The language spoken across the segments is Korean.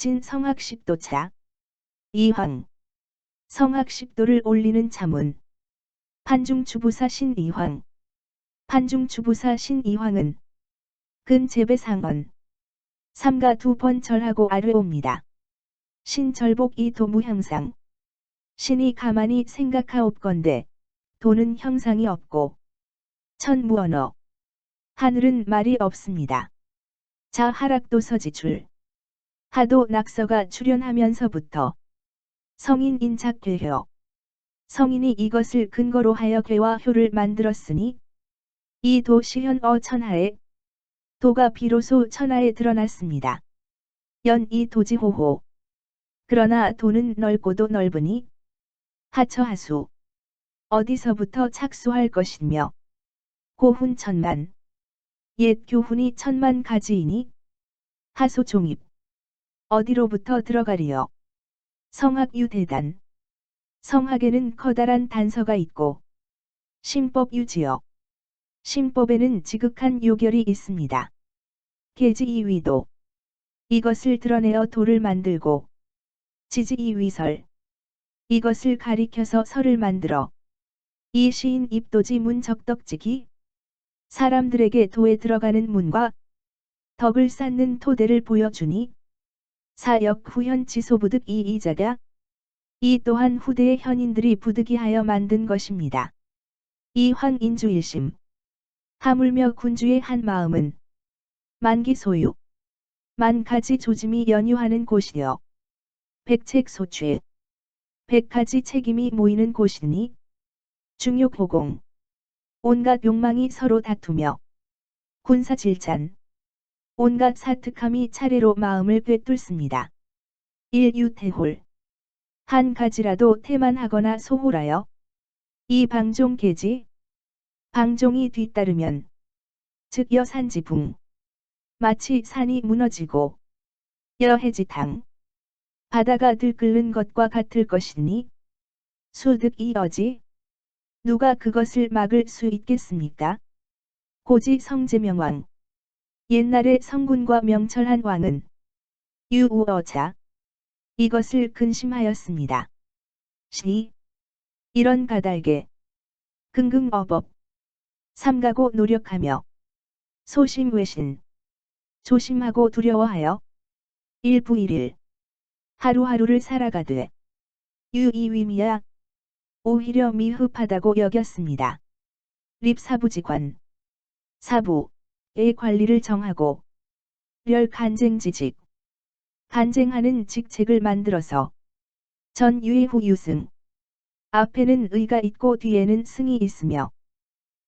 진 성학십도차. 이황. 성학십도를 올리는 자문. 판중추부사 신이황. 판중추부사 신이황은 근제배상언. 삼가 2번 절하고 아뢰옵니다. 신절복 이 도무형상. 신이 가만히 생각하옵건대 도는 형상이 없고 천무언어. 하늘은 말이 없습니다. 자 하락도서지출. 하도 낙서가 출현하면서부터 성인 인착괴효. 성인이 이것을 근거로 하여 괴와 효를 만들었으니 이 도 시현어 천하에 도가 비로소 천하에 드러났습니다. 연 이 도지호호. 그러나 도는 넓고도 넓으니 하처하수. 어디서부터 착수할 것이며 고훈 천만. 옛 교훈이 천만 가지이니 하소 종입. 어디로부터 들어가리요. 성학유대단. 성학에는 커다란 단서가 있고 신법유지어. 신법에는 지극한 요결이 있습니다. 계지이위도. 이것을 드러내어 도를 만들고 지지이위설. 이것을 가리켜서 설을 만들어 이 시인 입도지 문적덕지기. 사람들에게 도에 들어가는 문과 덕을 쌓는 토대를 보여주니 사역 후현 지소부득 이 이자가. 이 또한 후대의 현인들이 부득이하여 만든 것입니다. 이 황인주일심. 하물며 군주의 한 마음은 만기 소유. 만 가지 조짐이 연유하는 곳이여. 백책 소취. 100가지 책임이 모이는 곳이니 중욕호공. 온갖 욕망이 서로 다투며 군사질찬. 온갖 사특함이 차례로 마음을 꿰뚫습니다. 일유태홀. 한 가지라도 태만하거나 소홀하여 이 방종계지. 방종이 뒤따르면 즉 여산지붕. 마치 산이 무너지고 여해지탕. 바다가 들끓는 것과 같을 것이니 수득 이어지. 누가 그것을 막을 수 있겠습니까? 고지 성제명왕. 옛날에 성군과 명철한 왕은 유우어자. 이것을 근심하였습니다. 시. 이런 가달게. 긍긍어법. 삼가고 노력하며 소심외신. 조심하고 두려워하여 일부일일. 하루하루를 살아가되 유이위미야. 오히려 미흡하다고 여겼습니다. 립사부직관. 사부의 관리를 정하고 렬 간쟁지직. 간쟁하는 직책을 만들어서 전유의 후유승. 앞에는 의가 있고 뒤에는 승이 있으며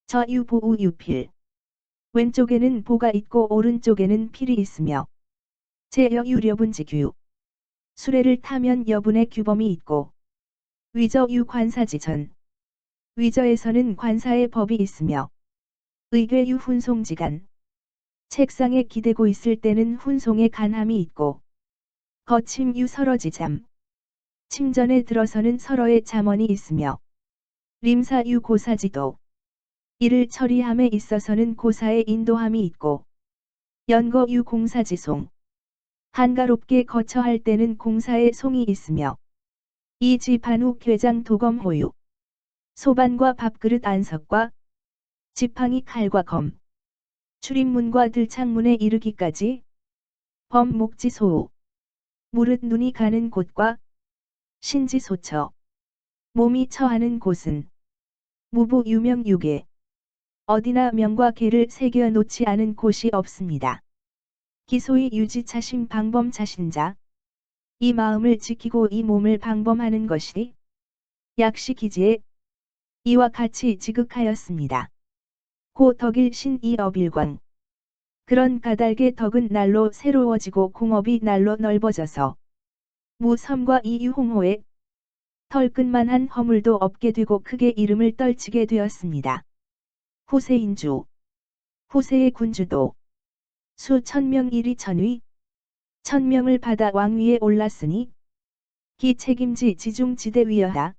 저유보우유필. 왼쪽에는 보가 있고 오른쪽에는 필이 있으며 제여유려분지규. 수레를 타면 여분의 규범이 있고 위저유 관사지전. 위저에서는 관사의 법이 있으며 의궤유 훈송지간. 책상에 기대고 있을 때는 훈송의 간함이 있고 거침유 설어지잠. 침전에 들어서는 설어의 잠언이 있으며 림사유 고사지도. 이를 처리함에 있어서는 고사의 인도함이 있고 연거유 공사지송. 한가롭게 거처할 때는 공사의 송이 있으며 이 지판후 궤장 도검호유. 소반과 밥그릇 안석과 지팡이 칼과 검. 출입문과 들창문에 이르기까지 범목지소우. 무릇 눈이 가는 곳과 신지소처. 몸이 처하는 곳은 무부유명유계. 어디나 명과 계를 새겨 놓지 않은 곳이 없습니다. 기소의 유지차심 방범차신자. 이 마음을 지키고 이 몸을 방범하는 것이 약시기지에 이와 같이 지극하였습니다. 고 덕일 신이 어빌광. 그런 가달게 덕은 날로 새로워지고 공업이 날로 넓어져서 무섬과 이유홍호에 털끝만한 허물도 없게 되고 크게 이름을 떨치게 되었습니다. 후세인주. 후세의 군주도 수천명 일이 천위. 1000명을 받아 왕위에 올랐으니 기 책임지 지중지대 위여하.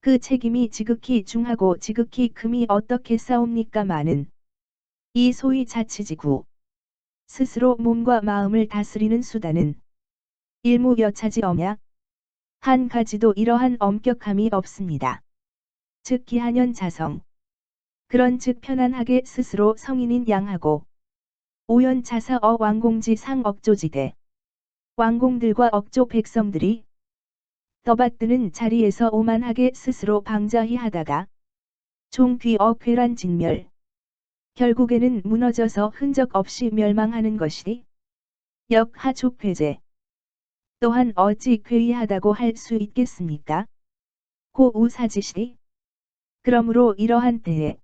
그 책임이 지극히 중하고 지극히 금이 어떻게 싸웁니까 많은 이 소위 자치지구. 스스로 몸과 마음을 다스리는 수단은 일무 여차지엄야. 한 가지도 이러한 엄격함이 없습니다. 즉 기한연 자성. 그런즉 편안하게 스스로 성인인 양하고 오연 자사어 왕공지 상억조지대. 왕공들과 억조 백성들이 떠받드는 자리에서 오만하게 스스로 방자히 하다가 종귀어 괴란 진멸. 결국에는 무너져서 흔적 없이 멸망하는 것이 역하족괴제. 또한 어찌 괴이하다고 할 수 있겠습니까? 고우사지시. 그러므로 이러한 때에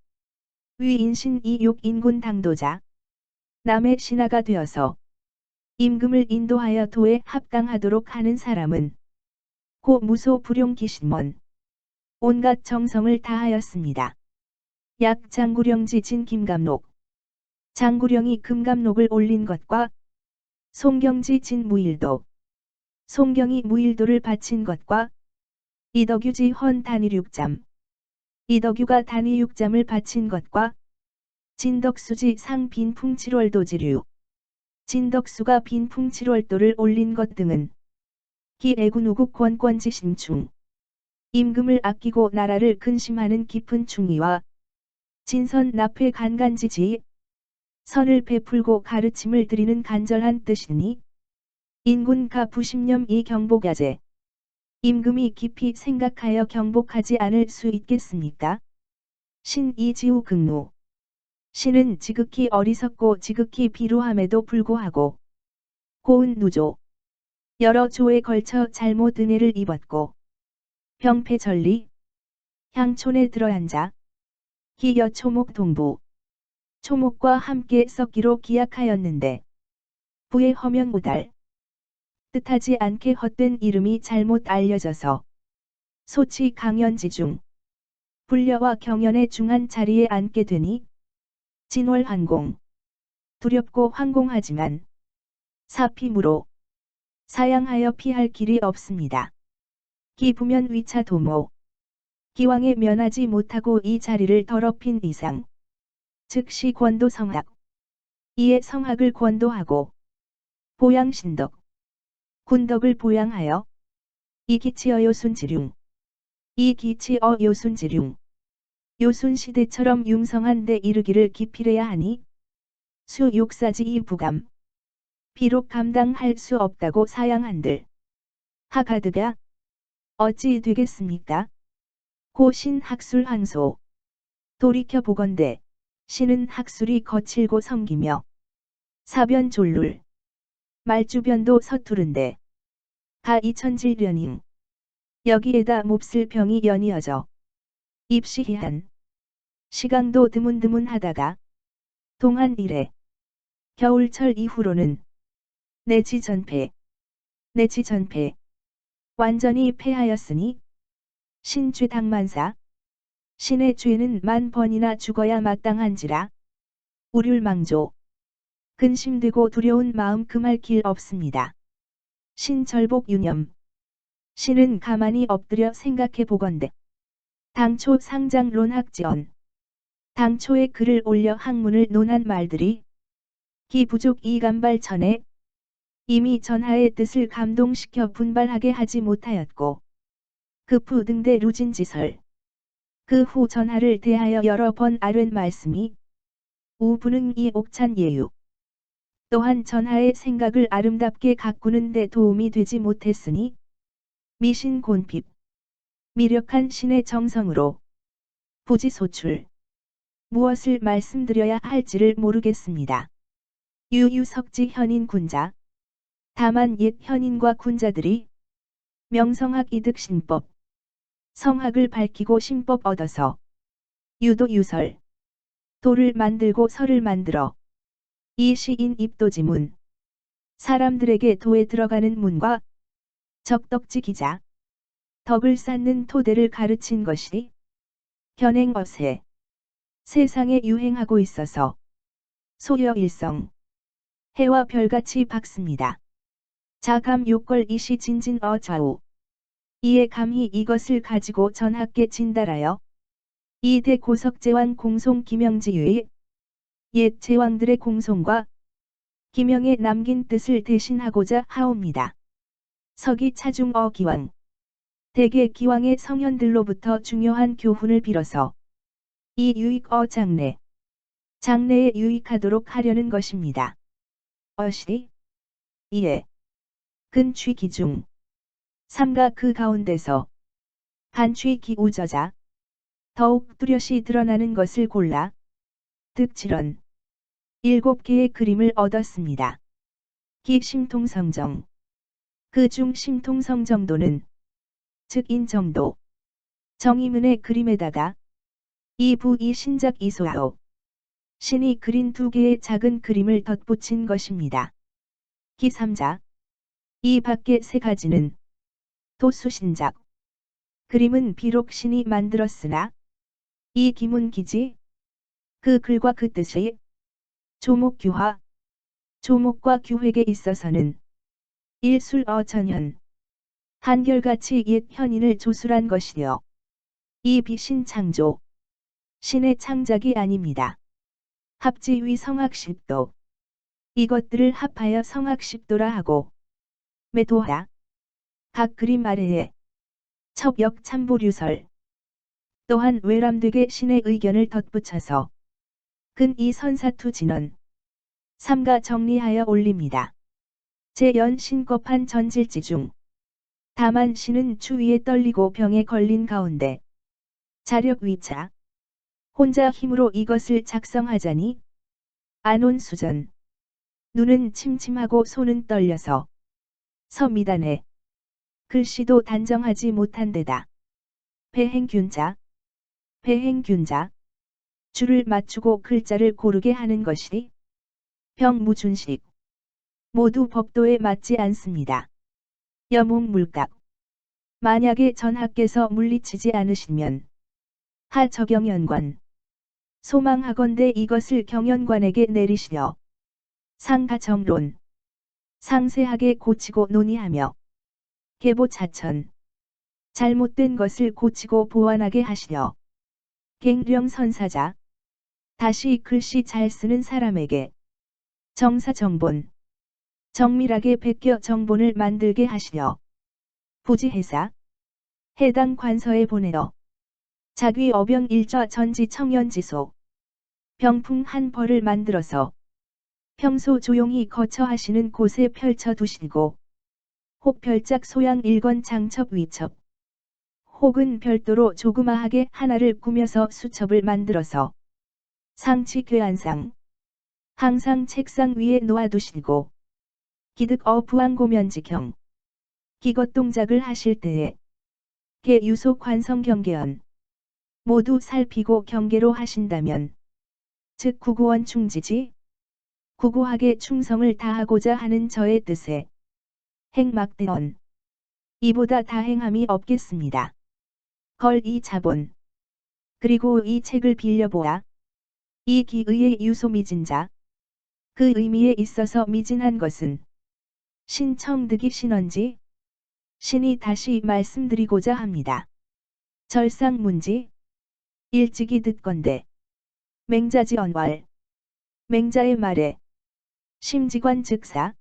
위인신 이욕인군 당도자 남의 신하가 되어서 임금을 인도하여 도에 합당하도록 하는 사람은 고 무소 불용기신먼 온갖 정성을 다하였습니다. 약 장구령지 진 김감록. 장구령이 금감록을 올린 것과 송경지 진 무일도. 송경이 무일도를 바친 것과 이덕유지 헌 단위육잠. 이덕유가 단위육잠을 바친 것과 진덕수지 상 빈풍칠월도지류. 진덕수가 빈풍칠월도를 올린 것 등은 기애군우국 권권지 심충. 임금을 아끼고 나라를 근심하는 깊은 충의와 진선 납회 간간지지. 선을 베풀고 가르침을 드리는 간절한 뜻이니 인군가 부심념 이 경복야제. 임금이 깊이 생각하여 경복하지 않을 수 있겠습니까? 신 이지우 극노. 신은 지극히 어리석고 지극히 비루함에도 불구하고 고운 누조. 여러 조에 걸쳐 잘못 은혜를 입었고 병폐전리. 향촌에 들어앉아 기여 초목 동부. 초목과 함께 썩기로 기약하였는데 부의 허명우달. 뜻하지 않게 헛된 이름이 잘못 알려져서 소치 강연지중 불려와 경연의 중한 자리에 앉게 되니 진월환공. 두렵고 황공하지만 사피무로 사양하여 피할 길이 없습니다. 기부면 위차 도모. 기왕에 면하지 못하고 이 자리를 더럽힌 이상 즉시 권도 성학. 이에 성학을 권도하고 보양신덕. 군덕을 보양하여 이기치어 요순지룡. 이기치어 요순지룡. 요순시대처럼 융성한 데 이르기를 기필해야 하니 수욕사지 이 부감. 비록 감당할 수 없다고 사양한들 하가드가 어찌 되겠습니까? 고신 학술 항소. 돌이켜 보건대 신은 학술이 거칠고 성기며 사변 졸룰. 말주변도 서투른데 가 이천질련임. 여기에다 몹쓸 병이 연이어져 입시희한. 시강도 드문드문하다가 동한 이래 겨울철 이후로는 내지전패. 내지전패. 완전히 패하였으니 신죄당만사. 신의 죄는 만 번이나 죽어야 마땅한지라. 우률망조. 근심되고 두려운 마음 금할 길 없습니다. 신절복 유념. 신은 가만히 엎드려 생각해 보건대 당초 상장 론학지언. 당초에 글을 올려 학문을 논한 말들이 기부족 이간발 전에 이미 전하의 뜻을 감동시켜 분발하게 하지 못하였고 급후 등대 루진지설. 그 후 전하를 대하여 여러 번 아뢰는 말씀이 우부능 이 옥찬 예유. 또한 전하의 생각을 아름답게 가꾸는 데 도움이 되지 못했으니 미신곤핍. 미력한 신의 정성으로 부지소출. 무엇을 말씀드려야 할지를 모르겠습니다. 유유석지 현인 군자. 다만 옛 현인과 군자들이 명성학 이득 신법. 성학을 밝히고 신법 얻어서 유도 유설. 도를 만들고 설을 만들어 이 시인 입도지문. 사람들에게 도에 들어가는 문과 적덕지 기자. 덕을 쌓는 토대를 가르친 것이 현행어세. 세상에 유행하고 있어서 소여일성. 해와 별같이 밝습니다. 자감 욕걸 이시 진진어 좌우. 이에 감히 이것을 가지고 전하께 진달하여 이대 고석제왕 공송 김영지유의 옛 제왕들의 공송과 기명에 남긴 뜻을 대신하고자 하옵니다. 서기 차중어 기왕. 대개 기왕의 성현들로부터 중요한 교훈을 빌어서 이 유익어 장래에 유익하도록 하려는 것입니다. 어시 이에 근취 기중 삼가 그 가운데서 간취 기우저자 더욱 뚜렷이 드러나는 것을 골라 득칠언 7개의 그림을 얻었습니다. 기 심통성정. 그 중 심통성정도는 즉 인정도 정이문의 그림에다가 이 신작 이소아오 신이 그린 2개의 작은 그림을 덧붙인 것입니다. 기 3자. 이 밖의 3가지는 도수신작. 그림은 비록 신이 만들었으나 이 기문기지 그 글과 그 뜻이 조목규화 조목과 규획에 있어서는 일술어전현 한결같이 옛 현인을 조술한 것이요. 이 비신 창조 신의 창작이 아닙니다. 합지위 성악십도 이것들을 합하여 성악십도라 하고 매도하라. 각 그림 아래에 첩역 참보류설 또한 외람되게 신의 의견을 덧붙여서 근 이 선사투 진언 삼가 정리하여 올립니다. 제 연신겁한 전질지 중 다만 신은 추위에 떨리고 병에 걸린 가운데 자력 위차 혼자 힘으로 이것을 작성하자니 안온수전 눈은 침침하고 손은 떨려서 서미단에 글씨도 단정하지 못한 데다 배행균자 줄을 맞추고 글자를 고르게 하는 것이 병무준식 모두 법도에 맞지 않습니다. 여몽물각 만약에 전하께서 물리치지 않으시면 하저경연관 소망하건대 이것을 경연관에게 내리시려 상가정론 상세하게 고치고 논의하며 계보자천 잘못된 것을 고치고 보완하게 하시려 갱령선사자 다시 글씨 잘 쓰는 사람에게 정사정본 정밀하게 베껴 정본을 만들게 하시려 부지회사 해당 관서에 보내어 자귀 어병 일좌 전지 청년지소 병풍 한 벌을 만들어서 평소 조용히 거처 하시는 곳에 펼쳐 두시고 혹 별작 소양 1권 장첩 위첩 혹은 별도로 조그마하게 하나를 꾸며서 수첩을 만들어서 상치 괴한상 항상 책상 위에 놓아두시고 기득어 부항고면지경 기것 동작을 하실 때에 개 유소 관성 경계연 모두 살피고 경계로 하신다면 즉 구구원 충지지 구구하게 충성을 다하고자 하는 저의 뜻에 행막대언 이보다 다행함이 없겠습니다. 걸 이 자본 그리고 이 책을 빌려보아 이 기의의 유소 미진자 그 의미에 있어서 미진한 것은 신청득이 신언지 신이 다시 말씀드리고자 합니다. 절상문지 일찍이 듣건대 맹자지 언왈 맹자의 말에 심지관 즉사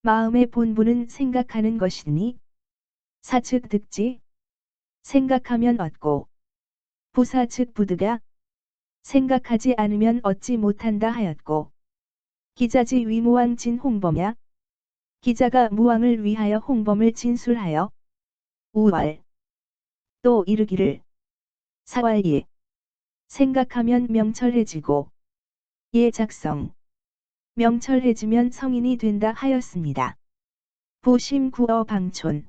마음의 본분은 생각하는 것이니 사측 득지 생각하면 얻고 부사 즉 부득야 생각하지 않으면 얻지 못한다 하였고 기자지 위무왕 진 홍범야 기자가 무왕을 위하여 홍범을 진술하여 우왈 또 이르기를 사왈예 생각하면 명철해지고 예 작성 명철해지면 성인이 된다 하였습니다. 부심 구어 방촌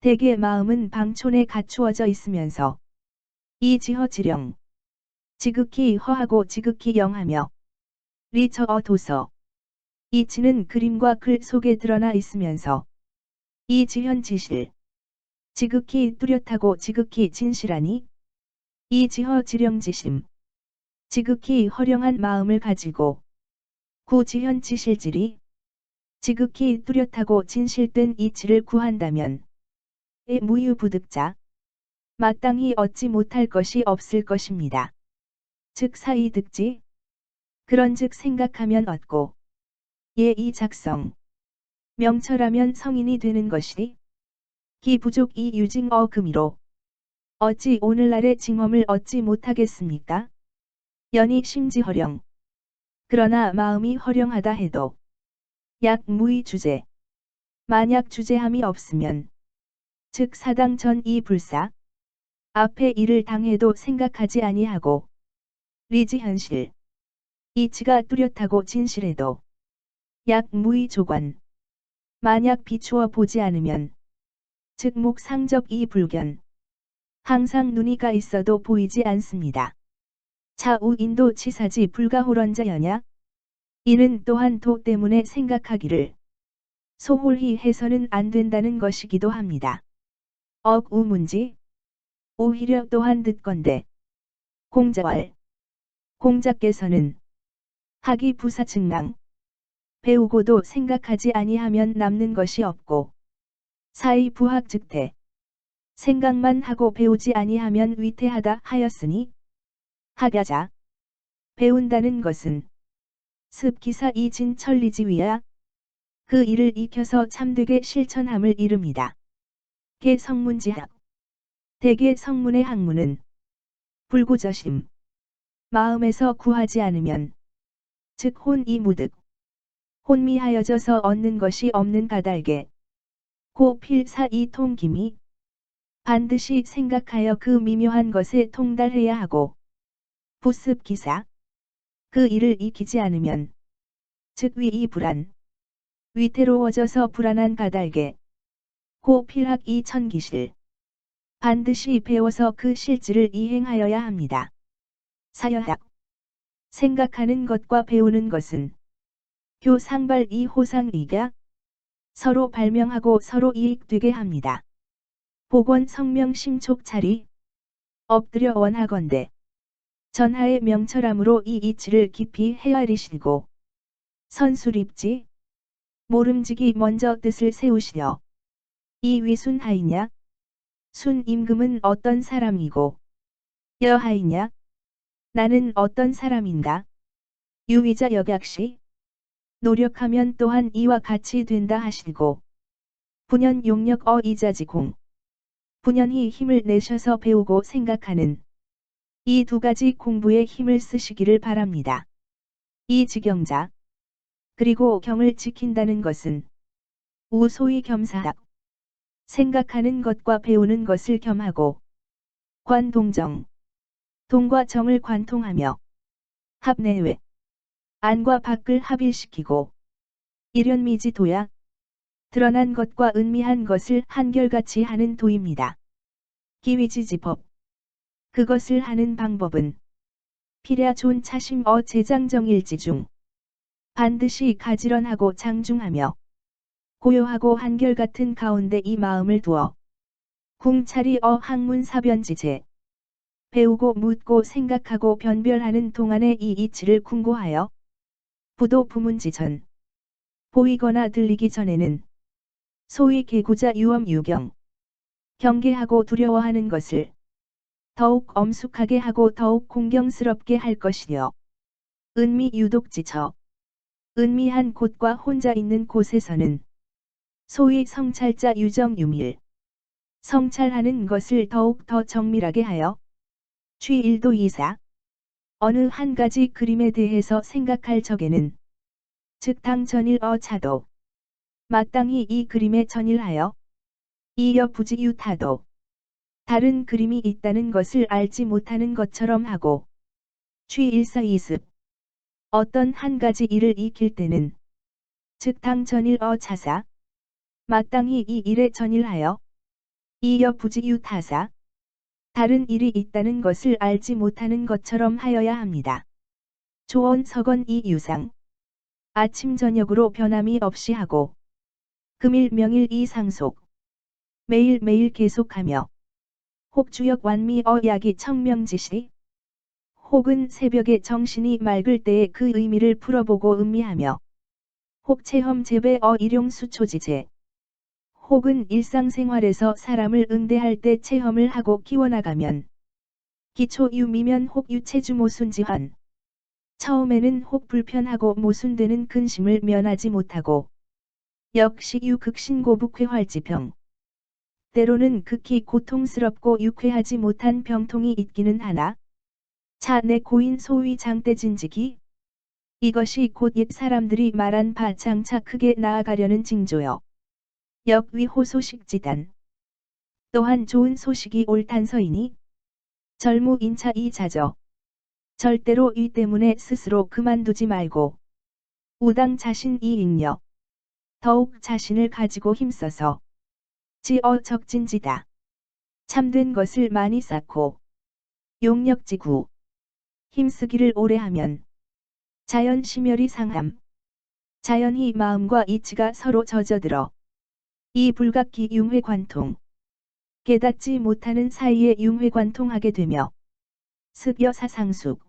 대개 마음은 방촌에 갖추어져 있으면서 이 지허 지령 지극히 허하고 지극히 영하며 리처어 도서 이 지는 그림과 글 속에 드러나 있으면서 이 지현 지실 지극히 뚜렷하고 지극히 진실하니 이 지허 지령지심 지극히 허령한 마음을 가지고 구지현 지실질이 지극히 뚜렷하고 진실된 이치를 구한다면 의 무유부득자 마땅히 얻지 못할 것이 없을 것입니다. 즉 사이득지 그런즉 생각하면 얻고 예 이 작성 명철하면 성인이 되는 것이리. 기 부족이 유징어 금이로. 어찌 오늘날의 징험을 얻지 못하겠습니까? 연이 심지허령. 그러나 마음이 허령하다 해도 약 무의 주제. 만약 주제함이 없으면 즉 사당 전 이 불사. 앞에 일을 당해도 생각하지 아니하고 리지 현실. 이치가 뚜렷하고 진실해도 약 무의 조관. 만약 비추어 보지 않으면 즉 목상적 이 불견. 항상 눈이 가 있어도 보이지 않습니다. 차우인도 치사지 불가호론자여냐? 이는 또한 도 때문에 생각하기를 소홀히 해서는 안 된다는 것이기도 합니다. 억우문지 오히려 또한 듣건대 공자왈 공자께서는 학이 부사측랑 배우고도 생각하지 아니하면 남는 것이 없고 사의 부학즉태 생각만 하고 배우지 아니하면 위태하다 하였으니 학야자 배운다는 것은 습기사 이진 천리지위야 그 일을 익혀서 참되게 실천함을 이릅니다. 개성문지학 대개 성문의 학문은 불구저심 마음에서 구하지 않으면 즉 혼이무득 혼미하여져서 얻는 것이 없는 까닭에 고필사 이 통김이 반드시 생각하여 그 미묘한 것에 통달해야 하고 부습기사 그 일을 익히지 않으면 즉 위이 불안 위태로워져서 불안한 까닭에 고필학 이 천기실 반드시 배워서 그 실질을 이행하여야 합니다. 사여학 생각하는 것과 배우는 것은 교상발 이 호상이가 서로 발명하고 서로 이익되게 합니다. 복원 성명 심촉차리 엎드려 원하건대 전하의 명철함으로 이 이치를 깊이 헤아리시고 선술입지 모름지기 먼저 뜻을 세우시려 이 위순하이냐 순임금은 어떤 사람이고 여하이냐 나는 어떤 사람인가 유의자 역약시 노력하면 또한 이와 같이 된다 하시고 분연 용력 이자지공 분연히 힘을 내셔서 배우고 생각하는 이 두 가지 공부에 힘을 쓰시기를 바랍니다. 이 지경자 그리고 경을 지킨다는 것은 우소위 겸사학 생각하는 것과 배우는 것을 겸하고 관동정 동과 정을 관통하며 합내외 안과 밖을 합일시키고 일연미지도야 드러난 것과 은미한 것을 한결같이 하는 도입니다. 기위지지법 그것을 하는 방법은 필야 존 차심 제장정일지 중 반드시 가지런하고 장중하며 고요하고 한결같은 가운데 이 마음을 두어 궁찰이 학문사변지제 배우고 묻고 생각하고 변별하는 동안에 이 이치를 궁고하여 부도 부문지전 보이거나 들리기 전에는 소위 개구자 유엄유경 경계하고 두려워하는 것을 더욱 엄숙하게 하고 더욱 공경스럽게 할 것이요. 은미 유독지처 은미한 곳과 혼자 있는 곳에서는 소위 성찰자 유정유밀 성찰하는 것을 더욱 더 정밀하게 하여 취일도 이사 어느 한 가지 그림에 대해서 생각할 적에는 즉 당전일 차도 마땅히 이 그림에 전일하여 이여 부지유타도 다른 그림이 있다는 것을 알지 못하는 것처럼 하고 취일사이습 어떤 한 가지 일을 익힐 때는 즉 당전일 차사 마땅히 이 일에 전일하여 이여 부지유타사 다른 일이 있다는 것을 알지 못하는 것처럼 하여야 합니다. 조언 서건 이 유상 아침 저녁으로 변함이 없이 하고 금일 명일 이 상속 매일매일 계속하며 혹 주역 완미 야기 청명지시 혹은 새벽에 정신이 맑을 때에 그 의미를 풀어보고 음미하며 혹 체험 재배 일용수초지제 혹은 일상생활에서 사람을 응대할 때 체험을 하고 키워나가면 기초 유미면 혹 유체주 모순지환 처음에는 혹 불편하고 모순되는 근심을 면하지 못하고 역시 유극신고북회활지병. 때로는 극히 고통스럽고 유쾌하지 못한 병통이 있기는 하나 차내 고인 소위 장대진직이 이것이 곧 옛 사람들이 말한 바 장차 크게 나아가려는 징조여. 역위호소식지단. 또한 좋은 소식이 옳단서이니 절무인차 이자저. 절대로 이 때문에 스스로 그만두지 말고 우당 자신 이익력. 더욱 자신을 가지고 힘써서 지어 적진지다. 참된 것을 많이 쌓고 용력지구. 힘쓰기를 오래 하면 자연 심혈이 상함. 자연히 마음과 이치가 서로 젖어들어 이 불각기 융회관통. 깨닫지 못하는 사이에 융회관통하게 되며 습여 사상숙.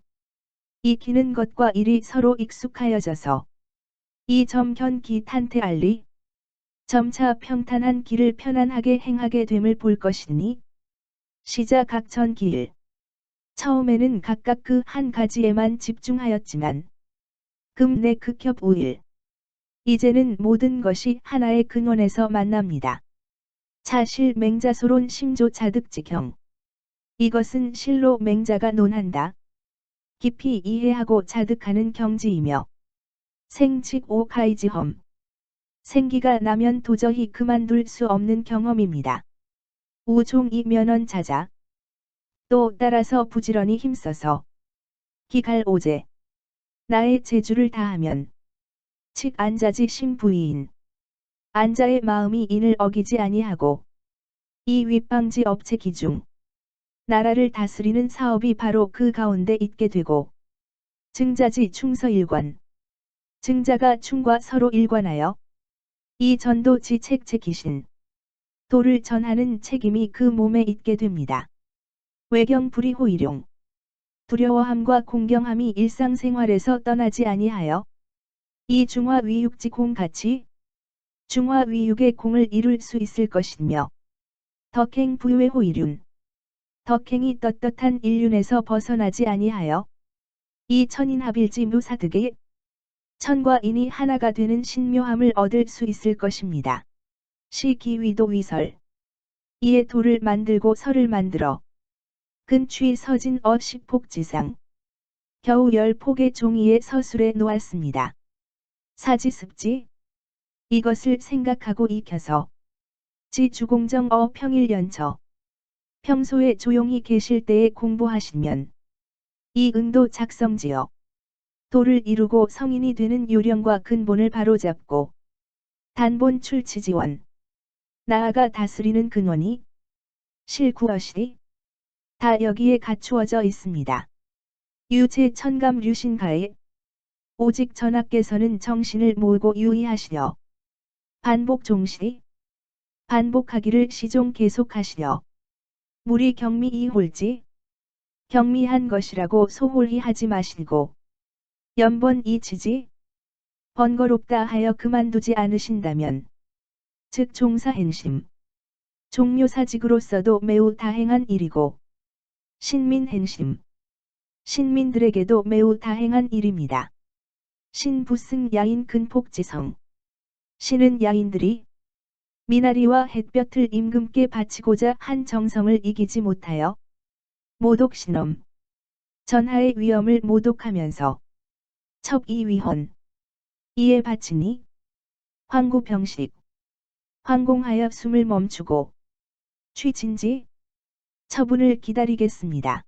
익히는 것과 일이 서로 익숙하여져서 이 점견기 탄태알리. 점차 평탄한 길을 편안하게 행하게 됨을 볼 것이니 시자각천길. 처음에는 각각 그 한 가지에만 집중하였지만 금내 극협 우일. 이제는 모든 것이 하나의 근원에서 만납니다. 차실 맹자소론 심조 자득지경. 이것은 실로 맹자가 논한다. 깊이 이해하고 자득하는 경지이며 생칙 오카이지험. 생기가 나면 도저히 그만둘 수 없는 경험입니다. 우종이 면언자자. 또 따라서 부지런히 힘써서 기갈오제. 나의 재주를 다하면 칙 안자지 심부이인. 안자의 마음이 인을 어기지 아니하고 이 윗방지 업체 기중. 나라를 다스리는 사업이 바로 그 가운데 있게 되고 증자지 충서일관. 증자가 충과 서로 일관하여 이 전도 지책체 기신. 도를 전하는 책임이 그 몸에 있게 됩니다. 외경불이호일용. 두려워함과 공경함이 일상생활에서 떠나지 아니하여 이 중화위육지 공같이 중화위육의 공을 이룰 수 있을 것이며 덕행 부유의호일윤. 덕행이 떳떳한 일륜에서 벗어나지 아니하여 이 천인합일지 무사득의 천과 인이 하나가 되는 신묘함을 얻을 수 있을 것입니다. 시기위도 위설. 이에 도를 만들고 설을 만들어 근취 서진 어시폭지상. 겨우 10폭의 종이에 서술해 놓았습니다. 사지습지. 이것을 생각하고 익혀서 지주공정 평일연처. 평소에 조용히 계실 때에 공부하시면 이 응도 작성지어 도를 이루고 성인이 되는 요령과 근본을 바로잡고 단본 출치지원. 나아가 다스리는 근원이 실구어시 다 여기에 갖추어져 있습니다. 유체 천감 류신가에 오직 전하께서는 정신을 모으고 유의하시려 반복 종시 반복하기를 시종 계속하시려 무리 경미 이홀지 경미한 것이라고 소홀히 하지 마시고 연번 이치지 번거롭다 하여 그만두지 않으신다면 즉 종사행심 종묘사직으로서도 매우 다행한 일이고 신민행심 신민들에게도 매우 다행한 일입니다. 신부승 야인 근폭지성. 신은 야인들이 미나리와 햇볕을 임금께 바치고자 한 정성을 이기지 못하여 모독신엄. 전하의 위엄을 모독하면서 첩이위헌. 이에 바치니 황구병식. 황공하여 숨을 멈추고 취진지 처분을 기다리겠습니다.